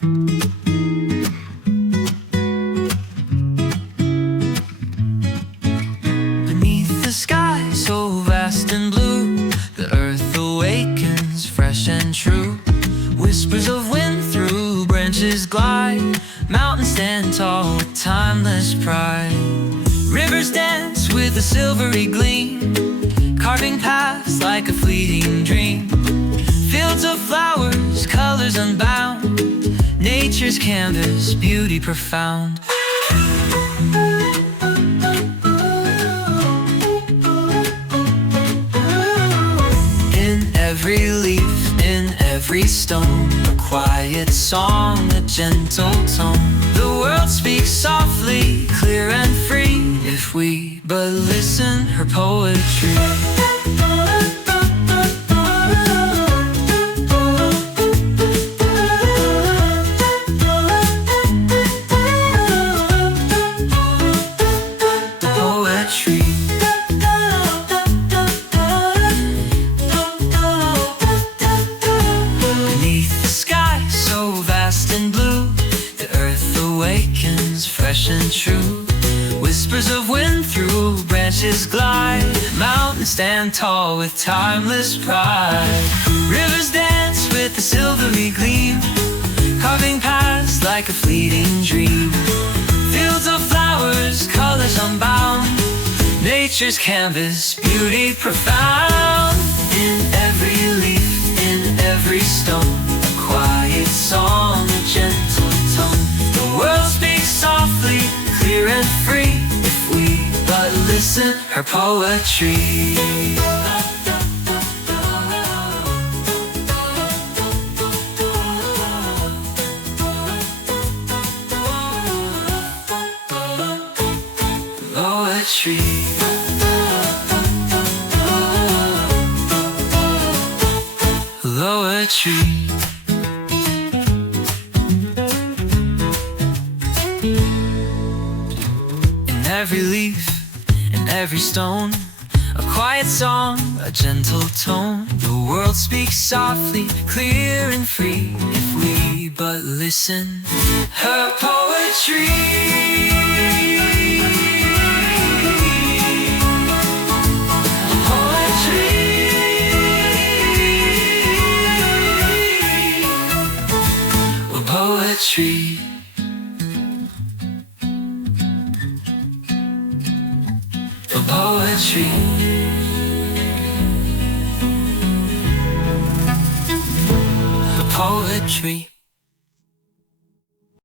Beneath the sky so vast and blue, the earth awakens fresh and true. Whispers of wind through branches glide, mountains stand tall with timeless pride. Rivers dance with a silvery gleam, carving paths like a fleeting dream. Fields of flowers, colors unbound, nature's canvas, beauty profound. In every leaf, in every stone, a quiet song, a gentle tone. The world speaks softly, clear and free, if we but listen her poetry. Fresh and true, whispers of wind through branches glide, mountains stand tall with timeless pride. Rivers dance with a silvery gleam, carving paths like a fleeting dream. Fields of flowers, colors unbound, nature's canvas, beauty profound. In every leaf, in every stone, a quiet song, a gentle tone. The world speaks softly, clear and free, if we but listen her poetry. Poetry. Poetry. Every leaf and every stone, a quiet song, a gentle tone. The world speaks softly, clear and free, if we but listen her poetry. Poetry. Poetry. Poetry.